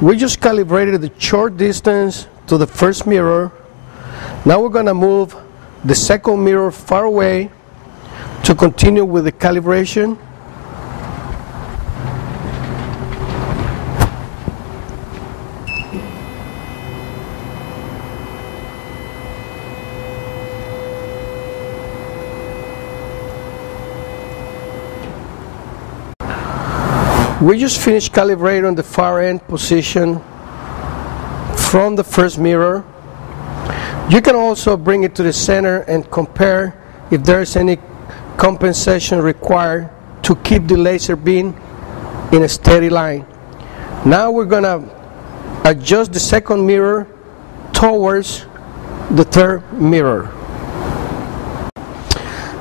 We just calibrated the short distance to the first mirror. Now we're going to move the second mirror far away to continue with the calibration. We just finished calibrating the far end position from the first mirror. You can also bring it to the center and compare if there's any compensation required to keep the laser beam in a steady line. Now we're going to adjust the second mirror towards the third mirror.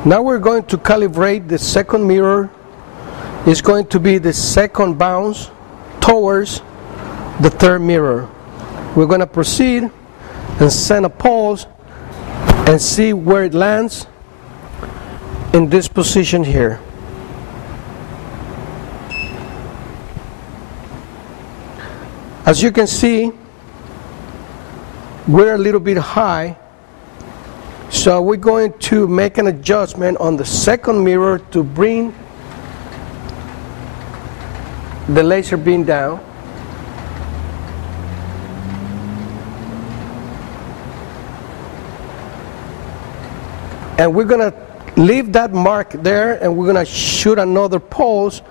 Now we're going to calibrate the second mirror. It's going to be the second bounce towards the third mirror. We're going to proceed and send a pulse and see where it lands in this position here. As you can see, we're a little bit high, so we're going to make an adjustment on the second mirror to bring the laser beam down. And we're going to leave that mark there, and we're going to shoot another pulse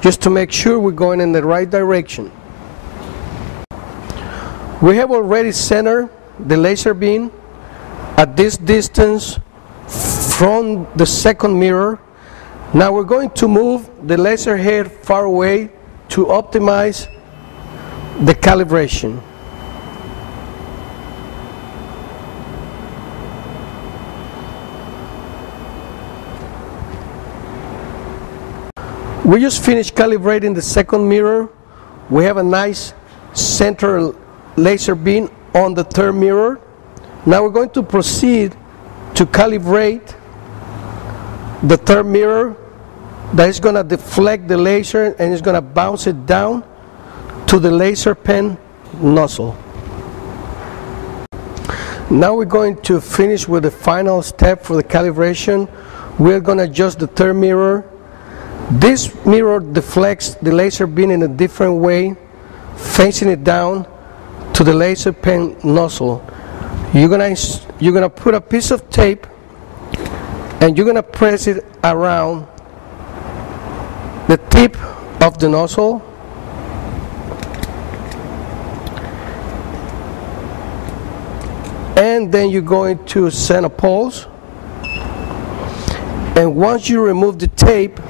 just to make sure we're going in the right direction. We have already centered the laser beam at this distance from the second mirror. Now we're going to move the laser head far away to optimize the calibration. We just finished calibrating the second mirror. We have a nice center laser beam on the third mirror. Now we're going to proceed to calibrate the third mirror. That is going to deflect the laser and it's going to bounce it down to the laser pen nozzle. Now we're going to finish with the final step for the calibration. We're going to adjust the third mirror. This mirror deflects the laser beam in a different way, facing it down to the laser pen nozzle. You're gonna put a piece of tape and you're gonna press it around the tip of the nozzle, and then you're going to send a pulse. And once you remove the tape,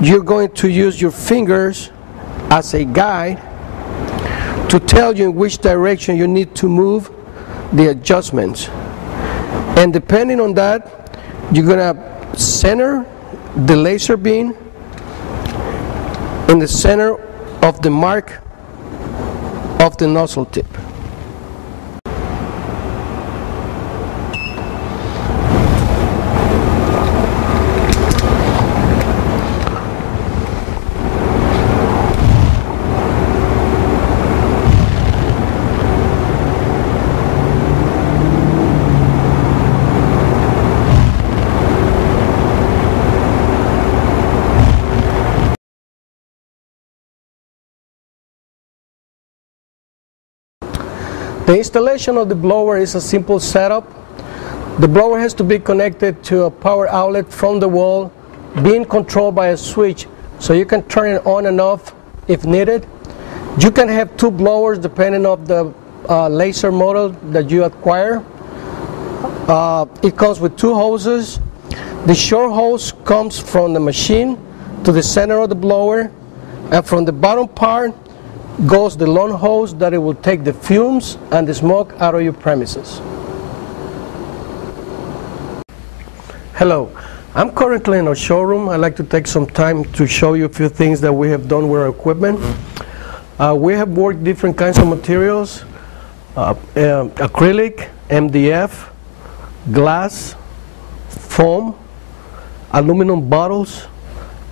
you're going to use your fingers as a guide to tell you in which direction you need to move the adjustments. And depending on that, you're going to center the laser beam in the center of the mark of the nozzle tip. The installation of the blower is a simple setup. The blower has to be connected to a power outlet from the wall, being controlled by a switch, so you can turn it on and off if needed. You can have two blowers depending on the laser model that you acquire. It comes with two hoses. The short hose comes from the machine to the center of the blower, and from the bottom part goes the long hose that it will take the fumes and the smoke out of your premises. Hello, I'm currently in our showroom. I'd like to take some time to show you a few things that we have done with our equipment. We have worked different kinds of materials, acrylic, MDF, glass, foam, aluminum bottles,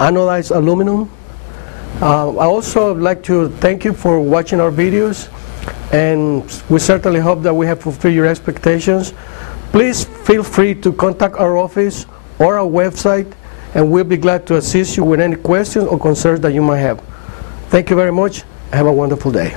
anodized aluminum, I also would like to thank you for watching our videos, and we certainly hope that we have fulfilled your expectations. Please feel free to contact our office or our website, and we'll be glad to assist you with any questions or concerns that you might have. Thank you very much. Have a wonderful day.